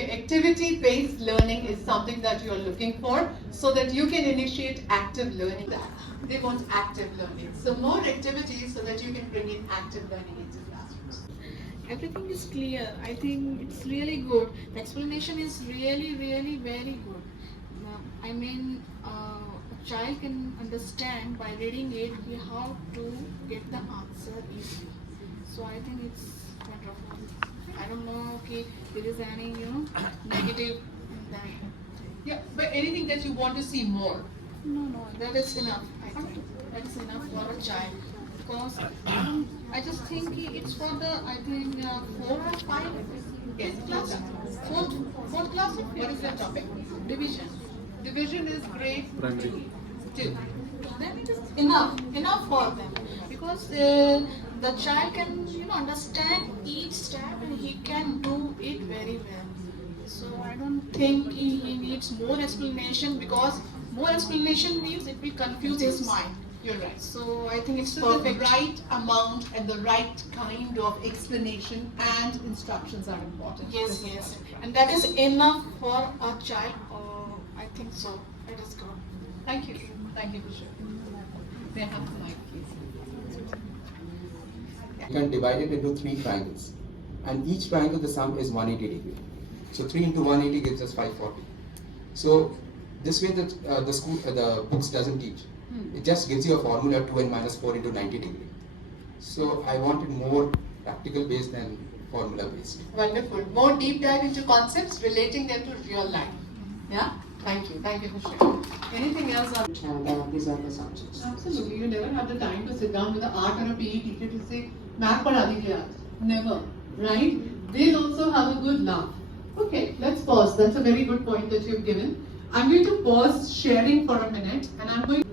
Okay, activity-based learning is something that you're looking for so that you can initiate active learning. They want active learning. So more activities so that you can bring in active learning into classrooms. Everything is clear. I think it's really good. The explanation is really, really very good. I mean, a child can understand by reading it how to get the answer easily. So I think it's wonderful. I don't know if there is any negative in that. Yeah, but anything that you want to see more? No, that is enough. I think that is enough for a child because I just think it's for the 4 or 5 Yes, class, fourth class. What is the topic? Division. Division is grade 2. Then it is enough for them because the child can understand each step and he can do it very well. So I don't think he needs more explanation because more explanation means it will confuse his mind. You're right. So I think it's So the perfect. right amount and the right kind of explanation and instructions are important. Yes, and that is enough for a child. I think so. It is good. Thank you. Thank you for sharing. May I have the mic, please? You can divide it into 3 triangles, and each triangle the sum is 180 degree. So 3 into 180 gives us 540. So this way the books doesn't teach. It just gives you a formula 2n minus 4 into 90 degree. So I wanted more practical based than formula based. Wonderful. More deep dive into concepts relating them to real life. Yeah? Thank you. Thank you for sharing. Anything else? These are the subjects. Absolutely. You never have the time to sit down with an art or a PE teacher to say, math padha dijiye aaj. Never. Right? They'll also have a good laugh. Okay, let's pause. That's a very good point that you've given. I'm going to pause sharing for a minute and I'm going.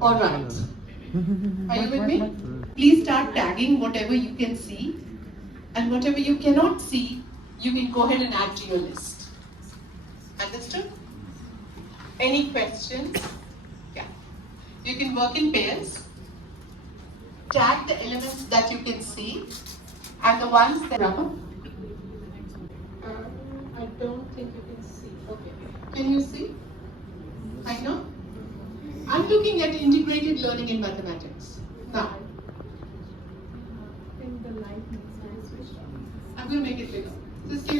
Alright. Are you with me? Please start tagging whatever you can see, and whatever you cannot see, you can go ahead and add to your list. Understood? Any questions? Yeah. You can work in pairs. Tag the elements that you can see, and the ones that wrap up. I don't think you can see. Okay. Can you see? I know. I'm looking at integrated learning in mathematics. Now, I'm going to make it bigger. Just give me